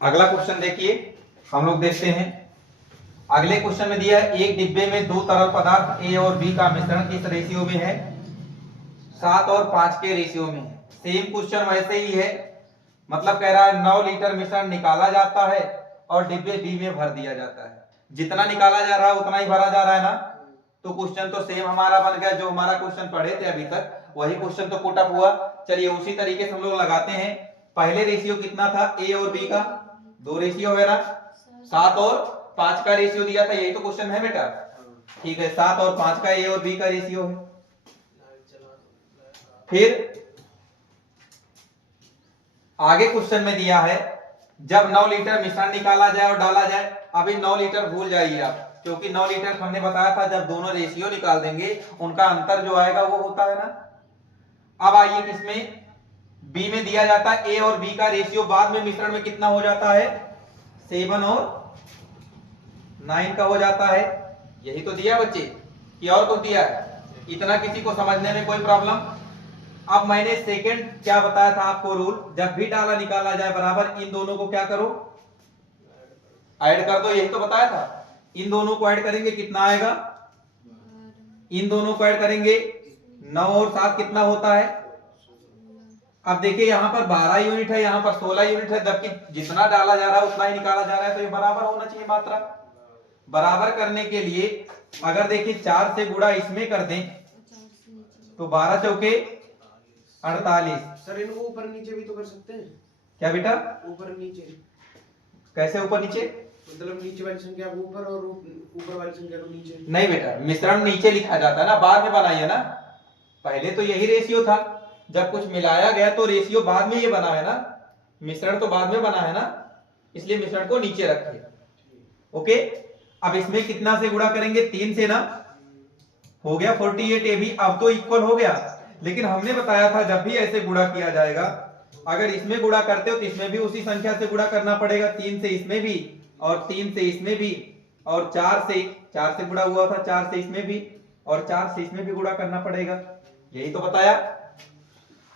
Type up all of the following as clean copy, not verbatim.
अगला क्वेश्चन देखिए, हम लोग देखते हैं। अगले क्वेश्चन में दिया है एक डिब्बे में दो तरल पदार्थ ए और बी का मिश्रण किस रेशियो में है? 7 और 5 के रेशियो में है। सेम क्वेश्चन वैसे ही है, मतलब कह रहा है 9 लीटर मिश्रण निकाला जाता है और डिब्बे बी में भर दिया जाता है। जितना निकाला जा रहा है उतना ही भरा जा रहा है ना, तो क्वेश्चन तो सेम हमारा बन गया। जो हमारा क्वेश्चन पढ़े थे अभी तक वही क्वेश्चन तो पुट अप हुआ। चलिए उसी तरीके से हम लोग लगाते हैं। पहले रेशियो कितना था ए और बी का? 2 रेशियो है ना, 7 और 5 का रेशियो दिया था, यही तो क्वेश्चन है बेटा। ठीक है, 7 और 5 का ए और बी का रेशियो है। फिर आगे क्वेश्चन में दिया है जब 9 लीटर मिश्रण निकाला जाए और डाला जाए। अभी 9 लीटर भूल जाइए आप, क्योंकि 9 लीटर हमने बताया था जब दोनों रेशियो निकाल देंगे उनका अंतर जो आएगा वो होता है ना। अब आइए किसमें, बी में दिया जाता है ए और बी का रेशियो बाद में मिश्रण में कितना हो जाता है? 7 और 9 का हो जाता है। यही तो दिया बच्चे, कि और कुछ दिया है? इतना किसी को समझने में कोई प्रॉब्लम? अब मैंने सेकंड क्या बताया था आपको रूल, जब भी डाला निकाला जाए बराबर इन दोनों को क्या करो? ऐड कर दो, यही तो बताया था। इन दोनों को ऐड करेंगे कितना आएगा? इन दोनों को ऐड करेंगे 9 और 7 कितना होता है? अब देखिए यहाँ पर 12 यूनिट है, यहाँ पर 16 यूनिट है, जबकि जितना डाला जा रहा है उतना ही निकाला जा रहा है, तो ये बराबर होना चाहिए मात्रा। बराबर करने के लिए अगर देखिए 4 से गुणा इसमें कर दें तो 12 चौके 48। सर इनको ऊपर नीचे भी तो कर सकते हैं क्या बेटा? ऊपर नीचे कैसे ऊपर नीचे? मतलब नीचे वाली संख्या को ऊपर और ऊपर वाली संख्या को नीचे। नहीं बेटा, मिश्रण नीचे लिखा जाता है ना, बाद में बनाइए ना। पहले तो यही रेशियो था, जब कुछ मिलाया गया तो रेशियो बाद में ये बना है ना, मिश्रण तो बाद में बना है ना, इसलिए मिश्रण को नीचे रखिए। ओके, अब इसमें कितना से गुणा करेंगे? 3 से ना, हो गया 48 ए भी। अब तो इक्वल हो गया, लेकिन हमने बताया था जब भी ऐसे गुणा किया जाएगा, अगर इसमें गुणा करते हो तो इसमें भी उसी संख्या से गुणा करना पड़ेगा। 3 से इसमें भी और 3 से इसमें भी, और 4 से गुणा हुआ था, 4 से इसमें भी और 4 से इसमें भी गुणा करना पड़ेगा। यही तो बताया।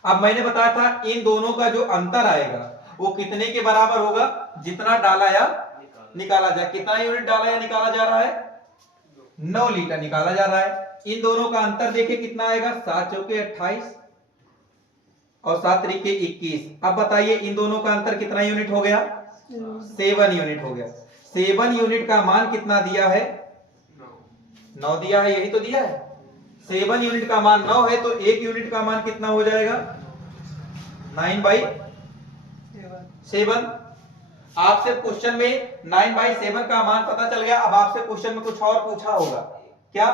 अब मैंने बताया था इन दोनों का जो अंतर आएगा वो कितने के बराबर होगा? जितना डाला या निकाला जाए। कितना यूनिट डाला या निकाला जा रहा है? 9 लीटर निकाला जा रहा है। इन दोनों का अंतर देखिए कितना आएगा? 7 चौके 28 और 7 त्रिके 21। अब बताइए इन दोनों का अंतर कितना यूनिट हो गया? 7 यूनिट हो गया। 7 यूनिट का मान कितना दिया है? 9 दिया है, यही तो दिया है। 7 यूनिट का मान 9 है, तो 1 यूनिट का मान कितना हो जाएगा? 9/7। आपसे क्वेश्चन में 9/7 का मान पता चल गया। अब आपसे क्वेश्चन में कुछ और पूछा होगा। क्या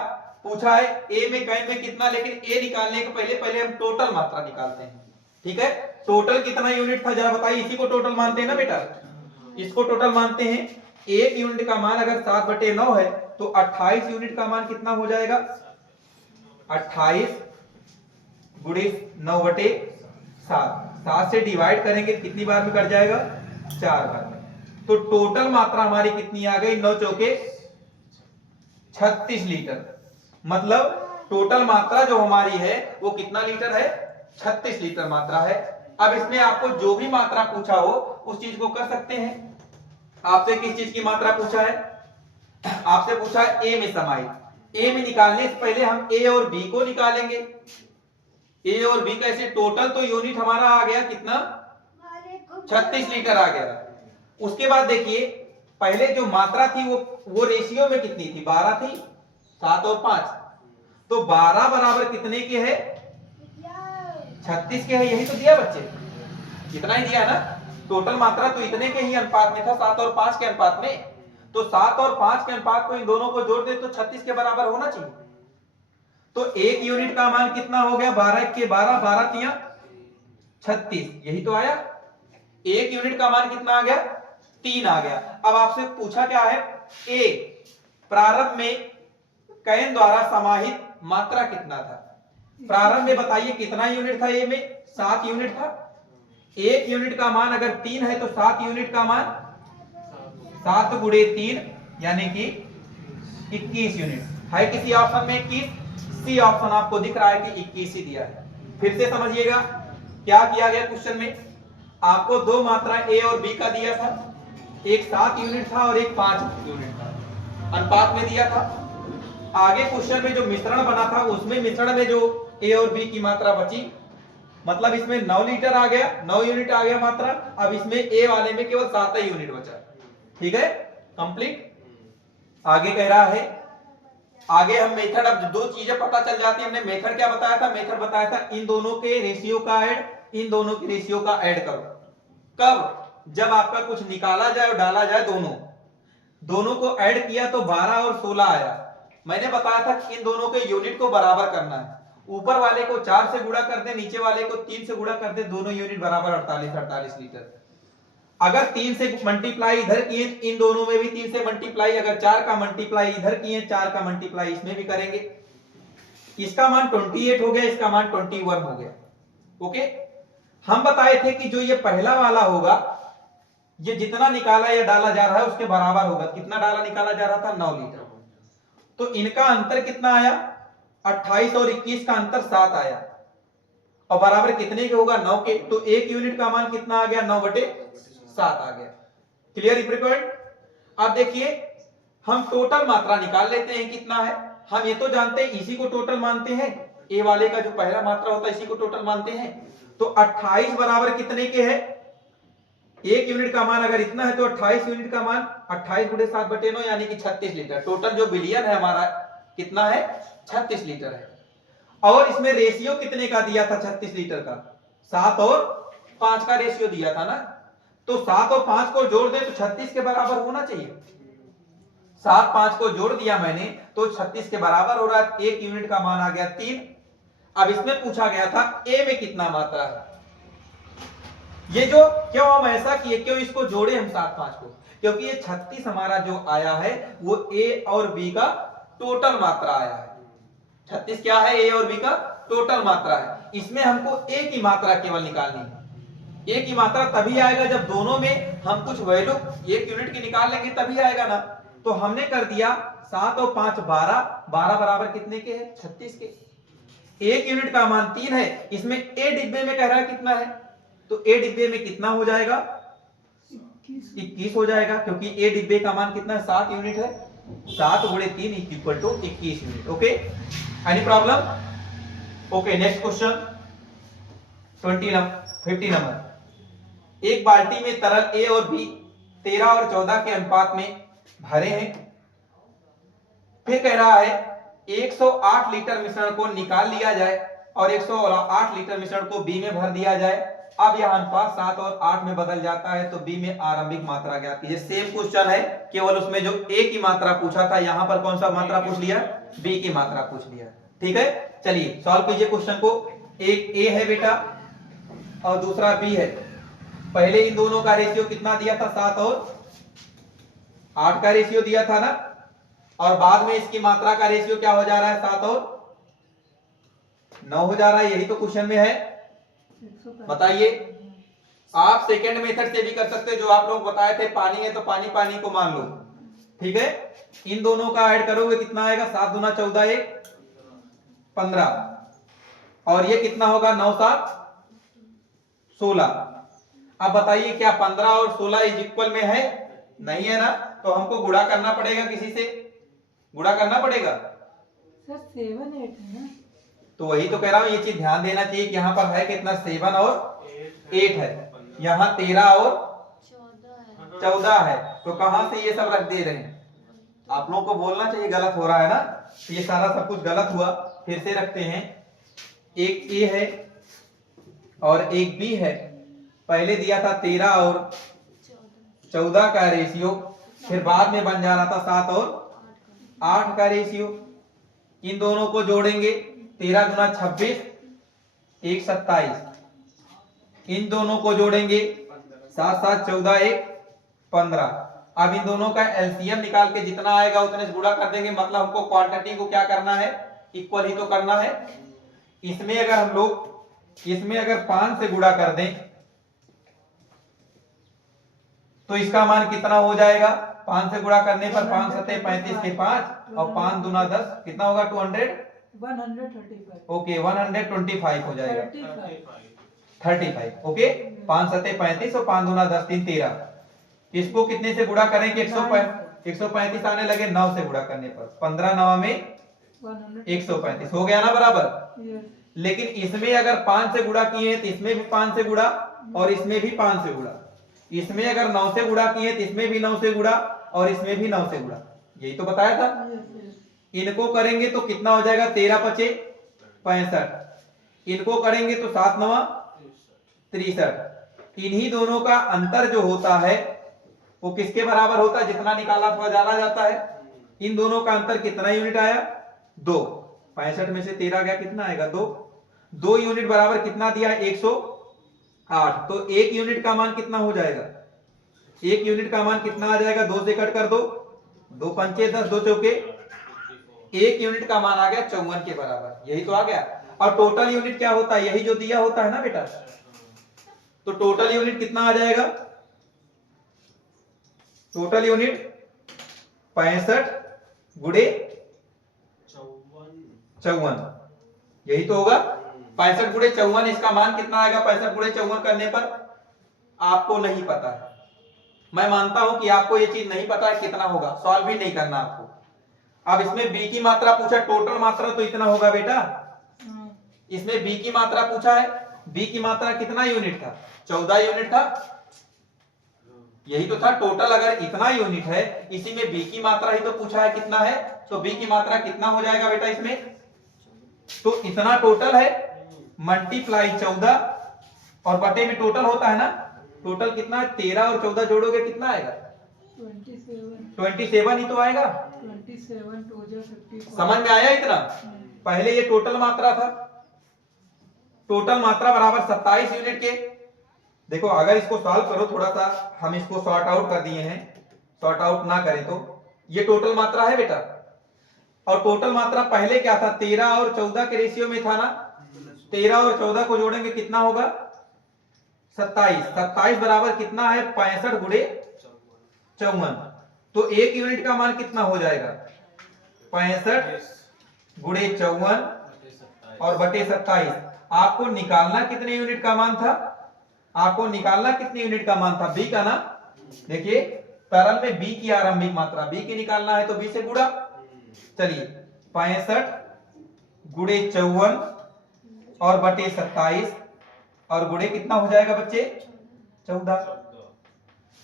पूछा है? ए में कैन में कितना, लेकिन ए निकालने के पहले हम टोटल मात्रा निकालते हैं। ठीक है, टोटल कितना यूनिट था जरा बताइए। इसी को टोटल मानते हैं ना बेटा, इसको टोटल मानते हैं। 1 यूनिट का मान अगर 7/9 है तो 28 यूनिट का मान कितना हो जाएगा? 28 गुणे 9/7। 7 से डिवाइड करेंगे कितनी बार में कट जाएगा? 4 बार में। तो टोटल मात्रा हमारी कितनी आ गई? 9 चौके 36 लीटर। मतलब टोटल मात्रा जो हमारी है वो कितना लीटर है? 36 लीटर मात्रा है। अब इसमें आपको जो भी मात्रा पूछा हो उस चीज को कर सकते हैं। आपसे किस चीज की मात्रा पूछा है? आपसे पूछा है ए में समाहित। ए में निकालने से पहले हम ए और बी को निकालेंगे। ए और बी कैसे? टोटल तो यूनिट हमारा आ गया कितना? 36 लीटर आ गया। उसके बाद देखिए पहले जो मात्रा थी वो रेशियो में कितनी थी? 12 थी। 7 और 5 तो 12 बराबर कितने के है? 36 के है। यही तो दिया बच्चे, इतना ही दिया ना। टोटल मात्रा तो इतने के ही अनुपात में था, 7 और 5 के अनुपात में। तो 7 और 5 के अनुपात को इन दोनों को जोड़ दे तो 36 के बराबर होना चाहिए। तो 1 यूनिट का मान कितना हो गया? 12 के 12, 12 तिया 36। यही तो आया। 1 यूनिट का मान कितना आ गया? 3 आ गया। अब आपसे पूछा क्या है? ए प्रारंभ में कैन द्वारा समाहित मात्रा कितना था? प्रारंभ में बताइए कितना यूनिट था? ए में 7 यूनिट था। 1 यूनिट का मान अगर 3 है तो 7 यूनिट का मान 7 गुणे 3 यानी कि 21 यूनिट है। किसी ऑप्शन में 21? सी ऑप्शन आपको दिख रहा है कि 21 ही दिया है। फिर से समझिएगा क्या किया गया क्वेश्चन में। आपको दो मात्रा ए और बी का दिया था, एक 7 यूनिट था और एक 5 यूनिट था, अनुपात में दिया था। आगे क्वेश्चन में जो मिश्रण बना था उसमें मिश्रण में जो ए और बी की मात्रा बची, मतलब इसमें 9 लीटर आ गया, 9 यूनिट आ गया मात्रा। अब इसमें ए वाले में केवल 7 ही यूनिट बचा। ठीक है, कंप्लीट। आगे कह रहा है, आगे हम मेथड, अब दो चीजें पता चल जाती है। हमने मेथड क्या बताया था? मेथड बताया था इन दोनों के रेशियो का ऐड, इन दोनों के रेशियो का ऐड करो। कब? जब आपका कुछ निकाला जाए और डाला जाए, दोनों को ऐड किया तो 12 और 16 आया। मैंने बताया था कि इन दोनों के यूनिट को बराबर करना है। ऊपर वाले को 4 से गुणा कर दे, नीचे वाले को 3 से गुणा कर दे, दोनों यूनिट बराबर 48 लीटर। अगर 3 से मल्टीप्लाई इधर किए, इन दोनों में भी 3 से मल्टीप्लाई, अगर 4 का मल्टीप्लाई इधर किए, 4 का मल्टीप्लाई इसमें भी करेंगे। इसका मान 28 हो गया, इसका मान 21 हो गया। ओके, हम बताए थे कि जो ये पहला वाला होगा, ये जितना निकाला या डाला जा रहा है उसके बराबर होगा। कितना डाला निकाला जा रहा था? 9 लीटर। तो इनका अंतर कितना आया? 28 और 21 का अंतर 7 आया, और बराबर कितने के होगा? 9 के। तो 1 यूनिट का मान कितना आ गया? 9/7 आ गया। क्लियर इप्रिकॉइड? अब देखिए, हम टोटल मात्रा निकाल लेते हैं कितना है। हम ये तो जानते हैं, इसी को टोटल मानते हैं। ए वाले का जो पहला मात्रा होता है इसी को टोटल मानते हैं। तो 28 बराबर कितने के है? 1 यूनिट का मान अगर इतना है तो 28 यूनिट का मान 28 × 7/9 यानी कि 36 लीटर। टोटल जो बिलियन है हमारा कितना है? 36 लीटर है। और इसमें रेशियो कितने का दिया था? 36 लीटर का 7 और 5 का रेशियो दिया था ना। तो 7 और 5 को जोड़ दे तो 36 के बराबर होना चाहिए। 7 5 को जोड़ दिया मैंने तो 36 के बराबर हो रहा है। 1 यूनिट का मान आ गया 3। अब इसमें पूछा गया था ए में कितना मात्रा है। ये जो क्यों हम ऐसा किए, क्यों इसको जोड़े हम 7 5 को? क्योंकि ये 36 हमारा जो आया है वो ए और बी का टोटल मात्रा आया है। 36 क्या है? ए और बी का टोटल मात्रा है। इसमें हमको ए की मात्रा केवल निकालनी है। ए की मात्रा तभी आएगा जब दोनों में हम कुछ वैल्यू 1 यूनिट की निकाल लेंगे, तभी आएगा ना। तो हमने कर दिया 7 और 5 12, 12 बराबर कितने के है? 36 के। 1 यूनिट का मान 3 है। इसमें ए डिब्बे में कह रहा है कितना है, तो ए डिब्बे में कितना हो जाएगा? 21 हो जाएगा, क्योंकि ए डिब्बे का मान कितना है? 7 यूनिट है। 7 × 3 = 21 unit. Okay, any problem? Okay, next question 50 number. एक बाल्टी में तरल ए और बी 13 और 14 के अनुपात में भरे हैं। फिर कह रहा है 108 लीटर मिश्रण को निकाल लिया जाए और 108 लीटर मिश्रण को बी में भर दिया जाए। अब यह अनुपात 7 और 8 में बदल जाता है, तो बी में आरंभिक मात्रा ज्ञात कीजिए। सेम क्वेश्चन है, केवल उसमें जो ए की मात्रा पूछा था, यहां पर कौन सा मात्रा पूछ लिया? बी की मात्रा पूछ लिया। ठीक है, चलिए सॉल्व कीजिए क्वेश्चन को। एक ए है बेटा और दूसरा बी है। पहले इन दोनों का रेशियो कितना दिया था? 7 और 8 का रेशियो दिया था ना। और बाद में इसकी मात्रा का रेशियो क्या हो जा रहा है? 7 और 9 हो जा रहा है। यही तो क्वेश्चन में है। बताइए, आप सेकेंड मेथड से भी कर सकते हो, जो आप लोग बताए थे। पानी है तो पानी पानी को मान लो। ठीक है, इन दोनों का ऐड करोगे कितना आएगा? 7 दूना 14 1 15 और ये कितना होगा? 9 7 16। अब बताइए क्या 15 और 16 इज इक्वल में है? नहीं है ना। तो हमको गुणा करना पड़ेगा, किसी से गुणा करना पड़ेगा। सर 7 8 है ना। तो वही तो कह रहा हूं, ये चीज ध्यान देना चाहिए कि यहाँ पर है कितना? 7 और 8 है। यहाँ 13 और 14 है। तो कहां से ये सब रख दे रहे हैं? आप लोगों को बोलना चाहिए, गलत हो रहा है ना। तो ये सारा सब कुछ गलत हुआ। फिर से रखते हैं, एक ए है और एक बी है। पहले दिया था 13 और 14 का रेशियो, फिर बाद में बन जा रहा था 7 और 8 का रेशियो। इन दोनों को जोड़ेंगे, 13 दूना 26 1 27। इन दोनों को जोड़ेंगे, 7 7 14 1 15। अब इन दोनों का एलसीएम निकाल के जितना आएगा उतने से गुणा कर देंगे। मतलब हमको क्वांटिटी को क्या करना है? इक्वल ही तो करना है। इसमें अगर हम लोग इसमें अगर 5 से गुणा कर दें तो इसका मान कितना हो जाएगा? 5 से गुणा करने पर 5 7 35 के 5 और 5 दूना 10 कितना होगा? 135। ओके, 125 हो जाएगा। 35। 35 ओके। 5 7 35 और 5 दूना 10 3 13 इसको कितने से गुणा करें कि 135 आने लगे? 9 से गुणा करने पर 15 9 में 135 हो गया ना बराबर। यस लेकिन इसमें अगर 5 से गुणा किए तो इसमें भी 5 से गुणा और इसमें भी 5 से गुणा। इसमें अगर 9 से गुणा किए तो इसमें भी 9 से गुणा और इसमें भी 9 से गुणा। यही तो बताया था। इनको करेंगे तो कितना हो जाएगा? 13 पचे 65। इनको करेंगे तो 7 9 63। इन्हीं दोनों का अंतर जो होता है वो किसके बराबर होता है? जितना निकाला था जाना जाता है। इन दोनों का अंतर कितना यूनिट आया? 2। 65 में से 13 गया, कितना आएगा? 2। 2 यूनिट बराबर कितना दिया? 108। तो 1 यूनिट का मान कितना हो जाएगा? 1 यूनिट का मान कितना आ जाएगा? 2 से कट कर दो, 2 पंचे 10, 2 चौके 1 यूनिट का मान आ गया 54 के बराबर। यही तो आ गया। और टोटल यूनिट क्या होता है? यही जो दिया होता है ना बेटा। तो टोटल यूनिट कितना आ जाएगा? टोटल यूनिट 65 गुणे 54। यही तो होगा 65 गुणे 54। इसका मान कितना आएगा 65 गुणे 54 करने पर? आपको नहीं पता है। मैं मानता हूं कि आपको ये चीज नहीं पता है कितना होगा, सॉल्व भी नहीं करना आपको। अब इसमें बी की मात्रा पूछा, टोटल मात्रा तो इतना होगा बेटा। इसमें बी की मात्रा पूछा है। बी की मात्रा कितना यूनिट था? 14 यूनिट था। यही तो था टोटल। अगर इतना यूनिट है, इसी में बी की मात्रा ही तो पूछा है कितना है, तो बी की मात्रा कितना हो जाएगा बेटा इसमें? तो इतना टोटल है मल्टीप्लाई 14 और बटे में टोटल होता है ना। टोटल कितना है? 13 और 14 जोड़ोगे कितना आएगा? 27 ही तो आएगा। 27 2 जा 54। समझ में आया इतना? पहले ये टोटल मात्रा था। टोटल मात्रा बराबर 27 यूनिट के। देखो अगर इसको सॉल्व करो, थोड़ा सा हम इसको सॉर्ट आउट कर दिए हैं, सॉर्ट आउट ना करें तो ये टोटल मात्रा है बेटा। और टोटल मात्रा पहले क्या था? 13 और 14 के रेशियो में था ना। 13 और 14 को जोड़ेंगे कितना होगा? 27। 27 बराबर कितना है? 65 गुणे 54। तो 1 यूनिट का मान कितना हो जाएगा? 65 गुणे 54 और बटे 27। आपको निकालना कितने यूनिट का मान था? आपको निकालना कितने यूनिट का मान था? बी का ना। देखिए तरल में बी की आरंभिक मात्रा, बी की निकालना है तो बी से गुणा। चलिए 65 गुणे 54 और बटे 27 और गुणे कितना हो जाएगा बच्चे? 14।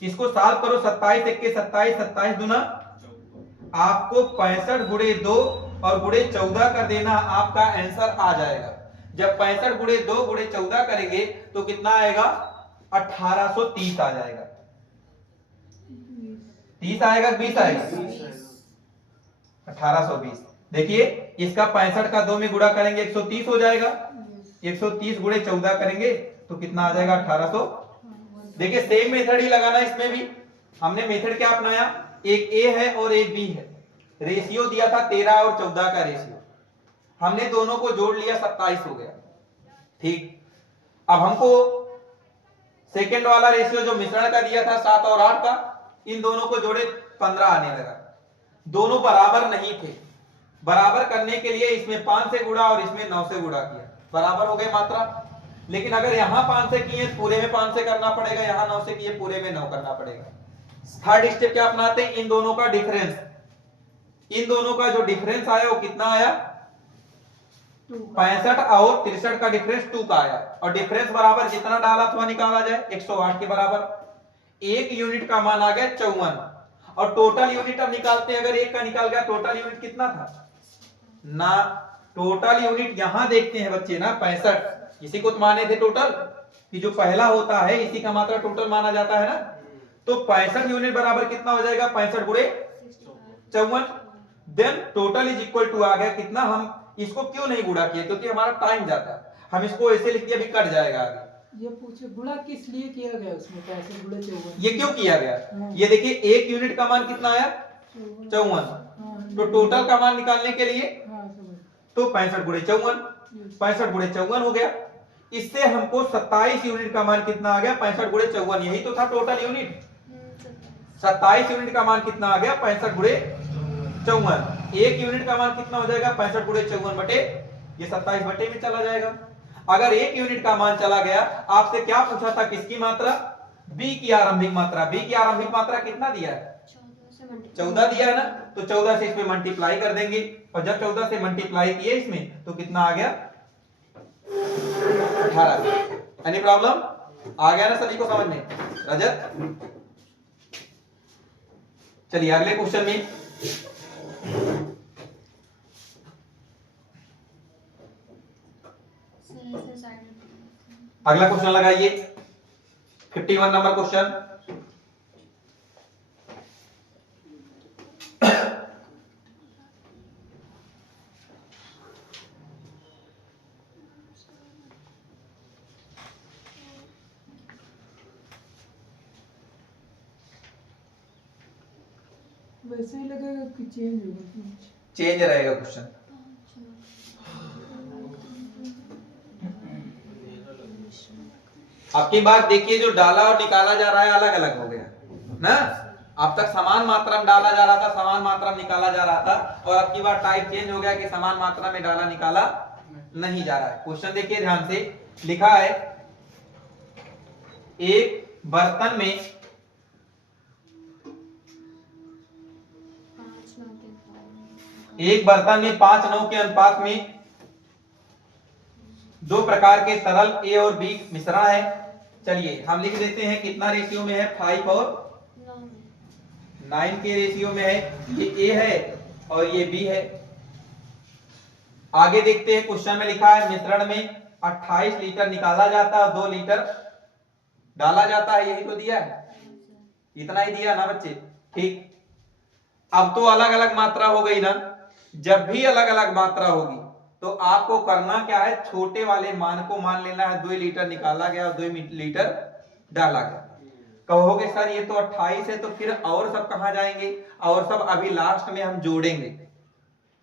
इसको सॉल्व करो। 27 एक के 27, 27 दूना आपको 65 गुणे 2 और गुणे 14 कर देना, आपका आंसर आ जाएगा। जब 65 गुणे 2 गुणे 14 करेंगे तो कितना आएगा? 1830 आ जाएगा। 30 आएगा 20 आएगा? 1820। देखिए इसका 65 का 2 में गुणा करेंगे 130 हो जाएगा। 130 गुणे 14 करेंगे तो कितना आ जाएगा? 1800। देखिए सेम मेथड ही लगाना। इसमें भी हमने मेथड क्या अपनाया? एक ए है और एक बी है। रेशियो दिया था 13 और 14 का रेशियो, हमने दोनों को जोड़ लिया, 27 हो गया। ठीक। अब हमको सेकंड वाला रेशियो जो मिश्रण का दिया था 7 और 8 का, इन दोनों को जोड़े 15 आने लगा। दोनों बराबर नहीं थे। बराबर करने के लिए इसमें 5 से गुणा और इसमें 9 से गुणा किया, बराबर हो गए मात्रा। लेकिन अगर यहां 5 से किए पूरे में 5 से करना पड़ेगा, यहां 9 से किए पूरे में 9 करना पड़ेगा। थर्ड स्टेप क्या अपनाते हैं? इन दोनों का डिफरेंस। इन दोनों का जो डिफरेंस आया वो कितना आया? 65 और 63 का डिफरेंस 2 का आया। और डिफरेंस बराबर जितना डाला था निकाला जाए 108 के बराबर। 1 यूनिट का मान आ गया 54। और टोटल यूनिट अब निकालते हैं। अगर 1 का निकाल गया, टोटल यूनिट कितना था ना? टोटल यूनिट यहां देखते हैं बच्चे ना 65। इसी को तो माने थे टोटल, कि जो पहला होता है इसी का मात्रा टोटल माना जाता है ना। तो 65 यूनिट बराबर कितना हो जाएगा? 65 गुणे 54। Then total is equal to आ गया कितना? हम इसको क्यों नहीं गुणा किया? क्योंकि हमारा टाइम जाता है। हम इसको ऐसे लिख दिया, अभी कट जाएगा आगे। ये पूछे गुणा किस लिए किया गया उसमें? 65 गुणे 54 ये क्यों किया गया? ये देखिए 1 यूनिट का मान कितना आया? 54। तो टोटल का मान निकालने के लिए तो 65 गुणे 54, 65 गुणे 54 हो गया। इससे हमको 27 यूनिट का मान कितना आ गया? 65 गुणे 54। यही तो था टोटल यूनिट। 27 यूनिट का मान कितना आ गया? 65 गुणे 54। 1 यूनिट का मान कितना हो जाएगा? 65 गुणे 54 बटे ये 27 बटे में चला जाएगा। अगर 1 यूनिट का मान चला गया, आपसे क्या पूछा था? किसकी मात्रा? बी की आरंभिक मात्रा, बी की आरंभिक मात्रा कितना दिया है? 14 दिया है ना, तो 14 से इसमें मल्टीप्लाई कर देंगे, और जब 14 से मल्टीप्लाई किए इसमें तो कितना आ गया? 18। Any problem? आ गया ना सभी को समझ में? रजत, चलिए अगले क्वेश्चन में। अगला क्वेश्चन लगाइए, 51 नंबर क्वेश्चन। वैसे ही लगेगा कि चेंज होगा? चेंज रहेगा क्वेश्चन। आपकी बात देखिए, जो डाला और निकाला जा रहा है अलग अलग हो गया ना। अब तक समान मात्रा में डाला जा रहा था, समान मात्रा में निकाला जा रहा था, और अब की बार टाइप चेंज हो गया कि समान मात्रा में डाला निकाला नहीं जा रहा है। क्वेश्चन देखिए ध्यान से, लिखा है एक बर्तन में 5 9 के अनुपात में 2 प्रकार के तरल ए और बी मिश्रण है। चलिए हम लिख देते हैं कितना रेशियो में है, 5 और 9 के रेशियो में है। ये ए है और ये बी है। आगे देखते हैं, क्वेश्चन में लिखा है मिश्रण में 28 लीटर निकाला जाता है, 2 लीटर डाला जाता है। यही तो दिया है, इतना ही दिया ना बच्चे? ठीक, अब तो अलग अलग मात्रा हो गई ना। जब भी अलग अलग मात्रा होगी तो आपको करना क्या है, छोटे वाले मान को मान लेना है। 2 लीटर निकाला गया और 2 लीटर डाला गया। कहोगे सर ये तो 28 है, तो फिर और सब कहां जाएंगे? और सब अभी लास्ट में हम जोड़ेंगे,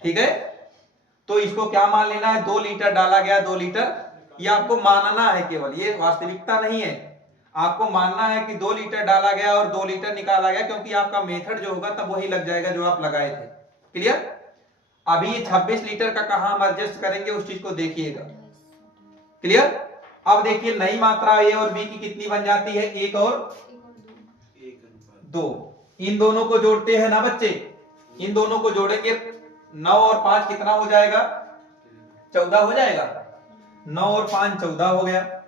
ठीक है? तो इसको क्या मान लेना है, 2 लीटर डाला गया, 2 लीटर, ये आपको मानना है केवल, ये वास्तविकता नहीं है। आपको मानना है कि 2 लीटर डाला गया और 2 लीटर निकाला गया, क्योंकि आपका मेथड जो होगा तब वही लग जाएगा जो आप लगाए थे। क्लियर? अभी 26 लीटर का कहां हम एडजस्ट करेंगे उस चीज को देखिएगा। क्लियर? अब देखिए नई मात्रा ए और बी की कितनी बन जाती है, 1 और 2। इन दोनों को जोड़ते हैं ना बच्चे, इन दोनों को जोड़ेंगे, 9 और 5 कितना हो जाएगा? 14 हो जाएगा। 9 और 5 14 हो गया।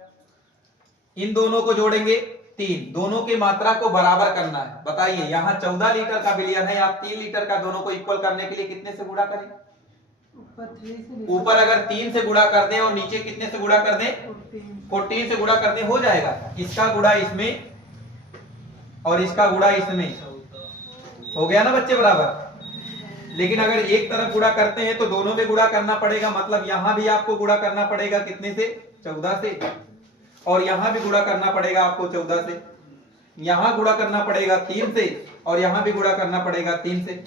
इन दोनों को जोड़ेंगे 3, दोनों की मात्रा को बराबर करना है। बताइए, यहाँ 14 लीटर का विलयन है, आप 3 लीटर का दोनों को इक्वल करने के लिए कितने से गुणा करें? ऊपर अगर 3 से गुणा कर दें और नीचे कितने से गुणा कर दें? 14 से गुणा कर दें, हो जाएगा। इसका गुणा इसमें और इसका गुणा इसमें, हो गया ना बच्चे बराबर। लेकिन अगर एक तरफ गुणा करते हैं तो दोनों में गुणा करना पड़ेगा, मतलब यहां भी आपको गुणा करना पड़ेगा कितने से? 14 से, और यहां भी गुणा करना पड़ेगा आपको 14 से, यहां गुणा करना पड़ेगा 3 से, और यहां भी गुणा करना पड़ेगा 3 से।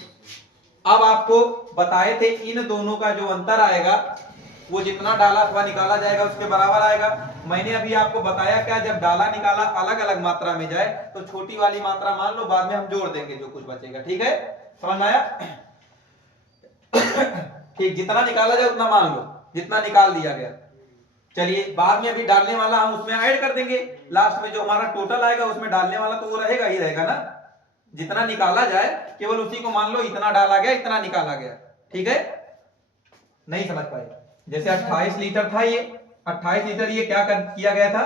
अब आपको बताए थे इन दोनों का जो अंतर आएगा वो जितना डाला अथवा निकाला जाएगा उसके बराबर आएगा। मैंने अभी आपको बताया क्या, जब डाला निकाला अलग अलग मात्रा में जाए तो छोटी वाली मात्रा मान लो, बाद में हम जोड़ देंगे जो कुछ बचेगा। ठीक है, समझ में आया? ठीक, जितना निकाला जाए उतना मान लो, जितना निकाल दिया गया। चलिए, बाद में अभी डालने वाला हम उसमें ऐड कर देंगे, लास्ट में जो हमारा टोटल आएगा उसमें डालने वाला तो वो रहेगा ही रहेगा ना। जितना निकाला जाए केवल उसी को मान लो, इतना डाला गया, इतना निकाला गया। ठीक है, नहीं समझ पाए? जैसे 28 लीटर था, ये 28 लीटर ये क्या किया गया था?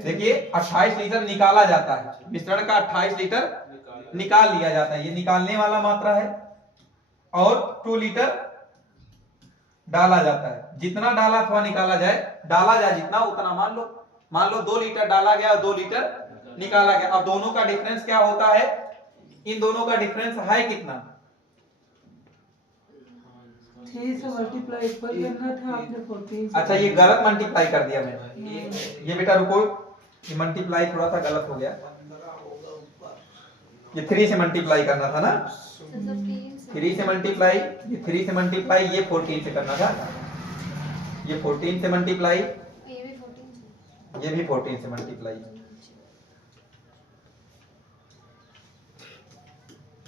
देखिए 28 लीटर निकाला जाता है, मिश्रण का 28 लीटर निकाल लिया जाता है, ये निकालने वाला मात्रा है। और 2 लीटर डाला जाता है, जितना डाला अथवा निकाला जाए, डाला जाए जितना उतना मान लो 2 लीटर डाला गया और 2 लीटर निकाला गया। अब दोनों का डिफरेंस क्या होता है? इन दोनों का डिफरेंस है कितना? 3 से मल्टीप्लाई ऊपर करना था आपने 14। अच्छा, ये गलत मल्टीप्लाई कर दिया मैंने। ये बेटा रुको, ये मल्टीप्लाई थोड़ा सा गलत हो गया, ये 3 से मल्टीप्लाई करना था ना। 3 से मल्टीप्लाई, ये 3 से मल्टीप्लाई, ये 14 से करना था। ये 14 से मल्टीप्लाई, ये भी 14 से मल्टीप्लाई।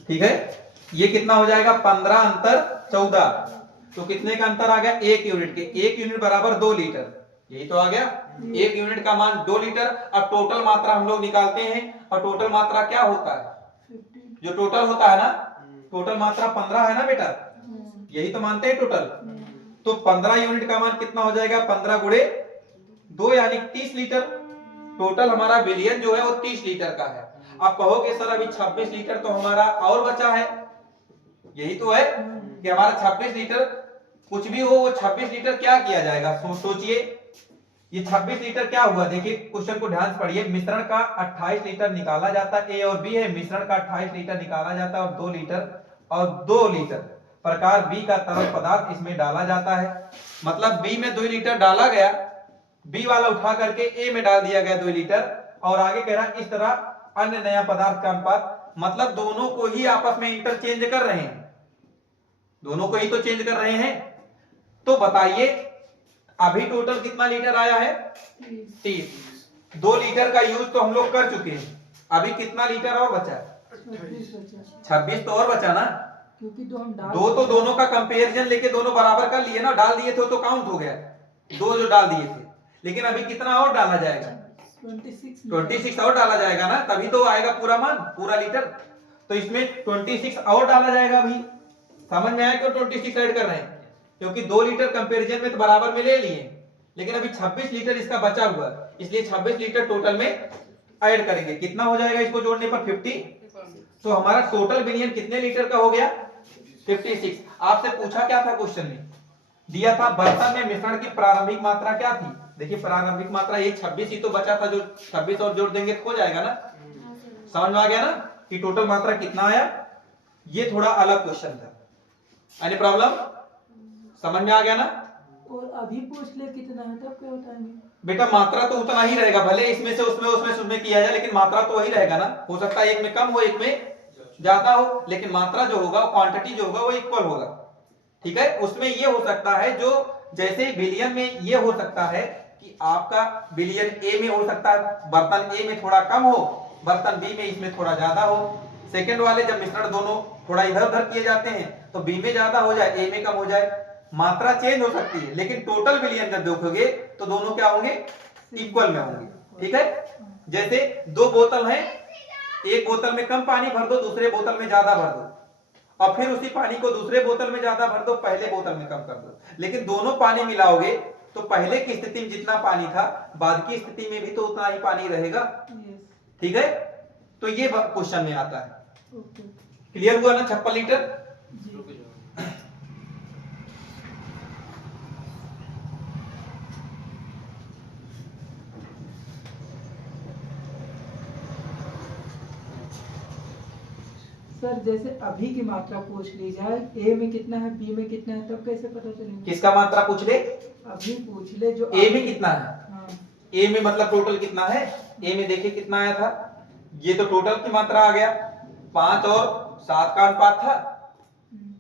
ठीक है, ये कितना हो जाएगा? 15 अंतर 14, तो कितने का अंतर आ गया? 1 यूनिट के। 1 यूनिट बराबर 2 लीटर, यही तो आ गया। 1 यूनिट का मान 2 लीटर। अब टोटल मात्रा हम लोग निकालते हैं, और टोटल मात्रा क्या होता है, जो टोटल होता है ना, टोटल मात्रा 15 है ना बेटा, यही तो मानते हैं टोटल। तो 15 यूनिट का मान कितना हो जाएगा, 15 गुणे 2 यानी 30 लीटर। टोटल हमारा बिलियन जो है वो 30 लीटर का है। आप कहोगे सर अभी 26 लीटर तो हमारा और बचा है, यही तो है कि हमारा 26 लीटर, कुछ भी हो वो 26 लीटर क्या किया जाएगा, सोचिए। ये 26 लीटर क्या हुआ, देखिए क्वेश्चन को ध्यान से पढ़िए। मिश्रण का 28 लीटर निकाला जाता है, ए और बी है, मिश्रण का 28 लीटर निकाला जाता है और 2 लीटर प्रकार बी का तरल पदार्थ इसमें डाला जाता है। मतलब बी में 2 लीटर डाला गया, बी वाला उठा करके ए में डाल दिया गया 2 लीटर, और आगे कह रहा इस तरह अन्य नया पदार्थ का अनुपात। मतलब दोनों को ही आपस में इंटरचेंज कर रहे हैं, दोनों को ही तो चेंज कर रहे हैं। तो बताइए अभी टोटल कितना लीटर आया है, 30। 2 लीटर का यूज तो हम लोग कर चुके हैं, अभी कितना लीटर और बचा है, 26 तो और बचा ना, क्योंकि दो तो दोनों का कंपैरिजन लेके दोनों बराबर कर लिए ना, डाल दिए थे तो काउंट हो गया, 2 जो डाल दिए थे। लेकिन अभी कितना और डाला जाएगा, 26 और डाला जाएगा ना, तभी तो आएगा पूरा मान, पूरा लीटर। तो इसमें 26 और डाला जाएगा। अभी समझ में आया क्यों 26 ऐड कर रहे हैं, क्योंकि 2 लीटर कंपैरिजन में तो बराबर में ले लिए, लेकिन अभी 26 लीटर इसका बचा हुआ, इसलिए 26 लीटर टोटल में ऐड करेंगे। कितना हो जाएगा इसको जोड़ने पर 50। तो हमारा टोटल बिलियन कितने लीटर का हो गया, 56। आपसे पूछा क्या था क्वेश्चन में, दिया था बर्तन में मिश्रण की प्रारंभिक मात्रा क्या थी। देखिए प्रारंभिक मात्रा ये 26 ही तो बचा था, जो 26 और जोड़ देंगे तो हो जाएगा ना। समझ में आ गया ना कि टोटल मात्रा कितना आया। ये थोड़ा अलग क्वेश्चन था, एनी प्रॉब्लम, समझ में आ गया ना। और अभी पूछ ले कितना है तब क्या बताएंगे बेटा, मात्रा तो उतना ही रहेगा, भले इसमें से उसमें किया जाए, लेकिन मात्रा तो वही रहेगा ना। हो सकता है एक में कम हो एक में ज्यादा हो, लेकिन मात्रा जो होगा, क्वांटिटी जो होगा वो इक्वल होगा। ठीक है, उसमें ये हो सकता है, जो जैसे बिलियन में ये हो सकता है कि आपका बिलियन ए में हो सकता है, बर्तन ए में थोड़ा कम हो, बर्तन बी में इसमें थोड़ा ज्यादा हो। सेकंड वाले जब मिश्रण दोनों थोड़ा इधर उधर किए जाते हैं तो बी में ज्यादा हो जाए, ए में कम हो जाए, मात्रा चेंज हो सकती है। लेकिन टोटल बिलियन जब देखोगे तो दोनों क्या होंगे, इक्वल में होंगे। ठीक है, जैसे 2 बोतल हैं, एक बोतल में कम पानी भर दो, दूसरे बोतल में ज्यादा भर दो, और फिर उसी पानी को दूसरे बोतल में ज्यादा भर दो, पहले बोतल में कम कर दो। लेकिन दोनों पानी मिलाओगे तो पहले की स्थिति में जितना पानी था, बाद की स्थिति में भी तो उतना ही पानी रहेगा। ठीक है, तो ये क्वेश्चन में आता है। क्लियर हुआ ना 56 लीटर। सर जैसे अभी की मात्रा पूछ ली जाए, ए में कितना है बी में कितना है, तब कैसे पता चलेगा। किसका मात्रा पूछ ले, अभी पूछ ले जो ए में कितना है। हाँ। ए में मतलब टोटल कितना है, ए में देखिए कितना आया था, ये तो टोटल की मात्रा आ गया, 5 और 7 का अनुपात था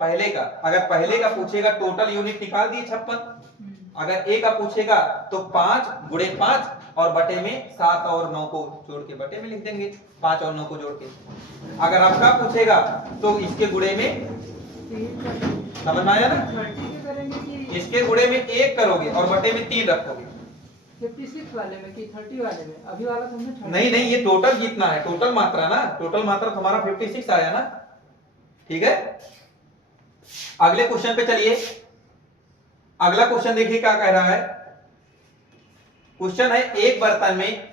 पहले का। अगर पहले का पूछेगा टोटल यूनिट निकाल दिए 56। अगर ए का पूछेगा तो 5 गुणे 5 और बटे में 7 और 9 को जोड़ के बटे में लिख देंगे, 5 और 9 को जोड़ के। अगर आपका पूछेगा तो इसके गुणे में, समझ में आया ना, इसके गुणे में 1 करोगे और बटे में 3 रखोगे। 56 वाले में कि 30 वाले में, अभी वाला तुमने 30। नहीं, ये टोटल जितना है, टोटल मात्रा ना, टोटल मात्रा तुम्हारा 56 आया ना। ठीक है, अगले क्वेश्चन पे चलिए। अगला क्वेश्चन देखिए क्या कह रहा है। क्वेश्चन है, एक बर्तन में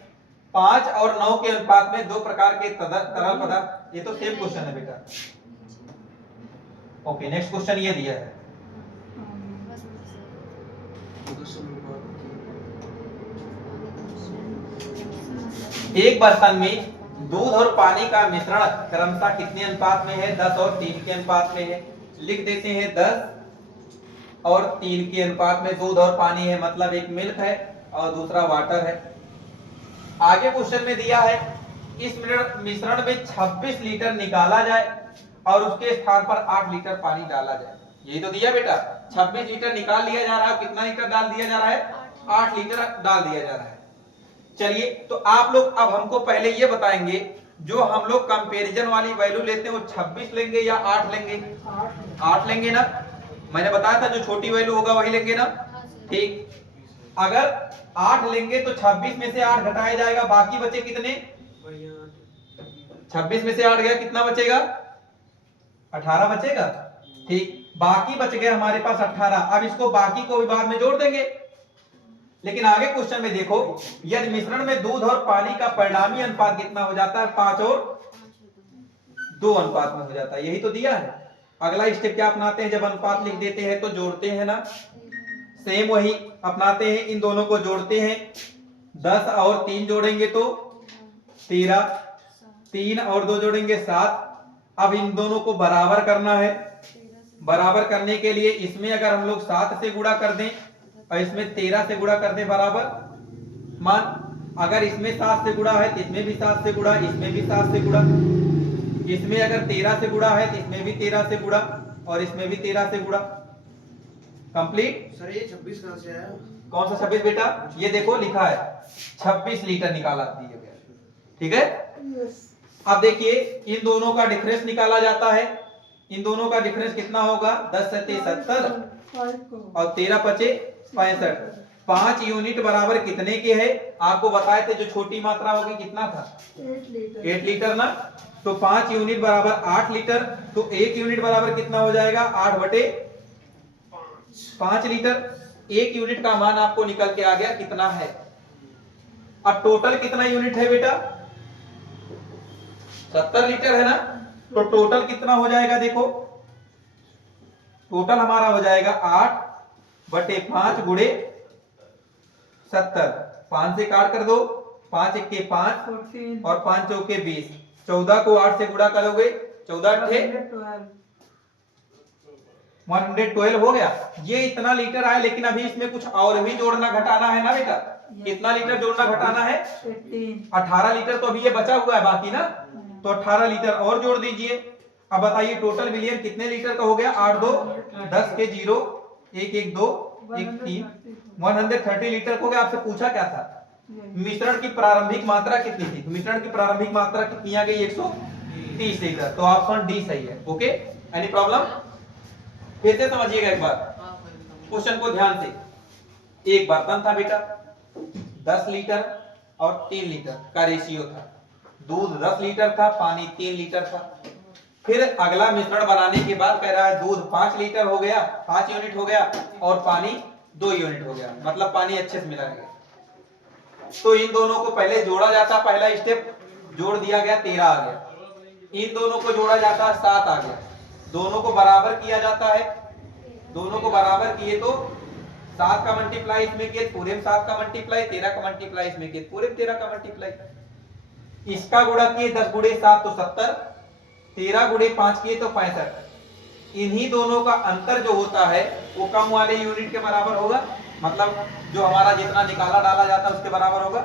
5 और 9 के अनुपात में 2 प्रकार के तरल पदार्थ। ये तो सेम क्वेश्चन है बेटा। ओके, नेक्स्ट क्वेश्चन ये दिया है, एक बर्तन में दूध और पानी का मिश्रण क्रमशः कितने अनुपात में है, 10 और 3 के अनुपात में है। लिख देते हैं 10 और 3 के अनुपात में दूध और पानी है, मतलब एक मिल्क है और दूसरा वाटर है। आगे क्वेश्चन में दिया है, इस मिश्रण में 26 लीटर निकाला जाए और उसके स्थान पर 8 लीटर पानी डाला जाए। यही तो दिया बेटा, 26 लीटर निकाल लिया जा रहा है, कितना लीटर डाल दिया जा रहा है, 8 लीटर डाल दिया जा रहा है। चलिए, तो आप लोग अब हमको पहले ये बताएंगे, जो हम लोग कंपैरिजन वाली वैल्यू लेते हैं वो 26 लेंगे या 8 लेंगे। 8 लेंगे ना, मैंने बताया था जो छोटी वैल्यू होगा वही लेंगे ना। ठीक, अगर 8 लेंगे तो 26 में से 8 घटाया जाएगा, बाकी बचे कितने? 26 में से 8 गया, कितना बचेगा? 18 बचेगा। ठीक, बाकी बच गए हमारे पास 18। अब इसको बाकी को भी बाद में जोड़ देंगे। लेकिन आगे क्वेश्चन में देखो, यदि मिश्रण में दूध और पानी का परिणामी अनुपात कितना हो जाता है? 5 और 2 अनुपात में हो जाता है। यही तो दिया है। अगला स्टेप क्या अपनाते हैं? जब अनुपात लिख देते हैं तो जोड़ते हैं ना, सेम वही अपनाते हैं। इन दोनों को जोड़ते हैं, 10 और 3 जोड़ेंगे तो 13, 3 और 2 जोड़ेंगे 7। अब इन दोनों को बराबर करना है। बराबर करने के लिए इसमें अगर हम लोग 7 से गुणा कर दें और इसमें 13 से गुणा कर दें बराबर, मान अगर इसमें 7 से गुणा है तो इसमें भी 7 से गुणा, इसमें भी 7 से गुणा, इसमें अगर 13 से गुणा है तो इसमें भी 13 से गुणा और इसमें भी 13 से गुणा। कंप्लीट। सर ये 26 कहां से आया? कौन सा 26 बेटा? ये देखो लिखा है 26 लीटर निकाला दिया गया। ठीक है। अब देखिए इन दोनों का डिफरेंस निकाला जाता है। इन दोनों का डिफरेंस कितना होगा? 10 सत्ते 70 और 13 पचे 65। 5 यूनिट बराबर कितने के है? आपको बताए थे जो छोटी मात्रा होगी कितना था? 8 लीटर ना। तो 5 यूनिट बराबर 8 लीटर। तो 1 यूनिट बराबर कितना हो जाएगा? 8 बटे 5 लीटर। 1 यूनिट का मान आपको निकल के आ गया कितना है। अब टोटल कितना यूनिट है बेटा? 70 लीटर है ना। तो टोटल कितना हो जाएगा? देखो टोटल हमारा हो जाएगा 8 बटे 5 गुणे 70। 5 से काट कर दो, 5 एक के 5 और 5 चौके 20। 14 को 8 से गुणा करोगे 14 थे 112 हो गया। ये इतना लीटर आया। लेकिन अभी इसमें कुछ और भी जोड़ना घटाना है ना बेटा। कितना लीटर जोड़ना घटाना है? 18 लीटर। तो अभी ये बचा हुआ है बाकी ना, तो 18 लीटर और जोड़ दीजिए। अब बताइए टोटल मिलियन कितने लीटर का हो गया? 8 2 10 के 0 1 1 2 1 3 130 लीटर हो गया। आपसे पूछा क्या था? मिश्रण की प्रारंभिक मात्रा कितनी थी? मिश्रण की प्रारंभिक मात्रा कितनी आ गई? 130 लीटर। तो ऑप्शन डी सही है। Okay, any problem? फिर से समझिएगा एक बार क्वेश्चन को ध्यान से। एक बर्तन था बेटा, 10 लीटर और 3 लीटर का रेशियो था। दूध 10 लीटर था, पानी 3 लीटर था। फिर अगला मिश्रण बनाने के बाद कह रहा है दूध 5 लीटर हो गया, 5 यूनिट हो गया और पानी 2 यूनिट हो गया। मतलब पानी अच्छे से मिला गया। तो इन दोनों को पहले जोड़ा जाता, पहला स्टेप जोड़ दिया गया 13 आ गया। इन दोनों को जोड़ा जाता 7 आ गया। दोनों को बराबर किया जाता है। दोनों को बराबर किए तो 7 का मल्टीप्लाई इसमें किए पूरे में 7 का मल्टीप्लाई, 13 का मल्टीप्लाई इसमें किए पूरे में 13 का मल्टीप्लाई। इसका गुणा किए 10 गुणे 7 तो 70, 13 गुणे 5 किए तो 65। इन्हीं दोनों का अंतर जो होता है वो कम वाले यूनिट के बराबर होगा। मतलब जो हमारा जितना निकाला डाला जाता है उसके बराबर होगा।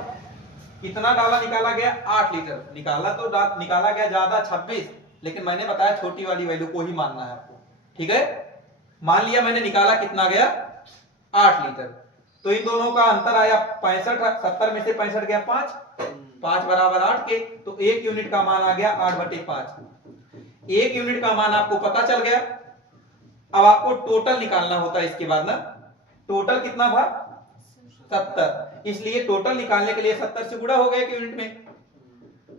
कितना डाला निकाला गया? 8 लीटर निकाला। तो निकाला गया ज्यादा 26, लेकिन मैंने बताया छोटी वाली वैल्यू को ही मानना है आपको। ठीक है। मान लिया मैंने निकाला कितना गया? 8 लीटर। तो इन दोनों का अंतर आया 65। 70 में से 65 गया 5, 5 बराबर 8 के। तो 1 यूनिट का मान आ गया 8 बटे 5। 1 यूनिट का मान आपको पता चल गया। अब आपको टोटल निकालना होता है इसके बाद ना। टोटल कितना था? 70। इसलिए टोटल निकालने के लिए 70 से गुणा हो गया 1 यूनिट में।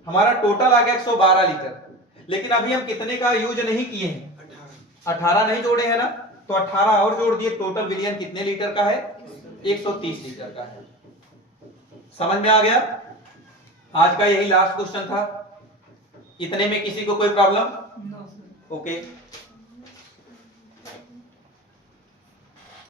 हमारा टोटल आ गया 112 लीटर। लेकिन अभी हम कितने का यूज नहीं किए हैं? 18 नहीं जोड़े हैं ना। तो 18 और जोड़ दिए। टोटल विलियन कितने लीटर का है? 130 लीटर का है। समझ में आ गया? आज का यही लास्ट क्वेश्चन था। इतने में किसी को कोई प्रॉब्लम? ओके।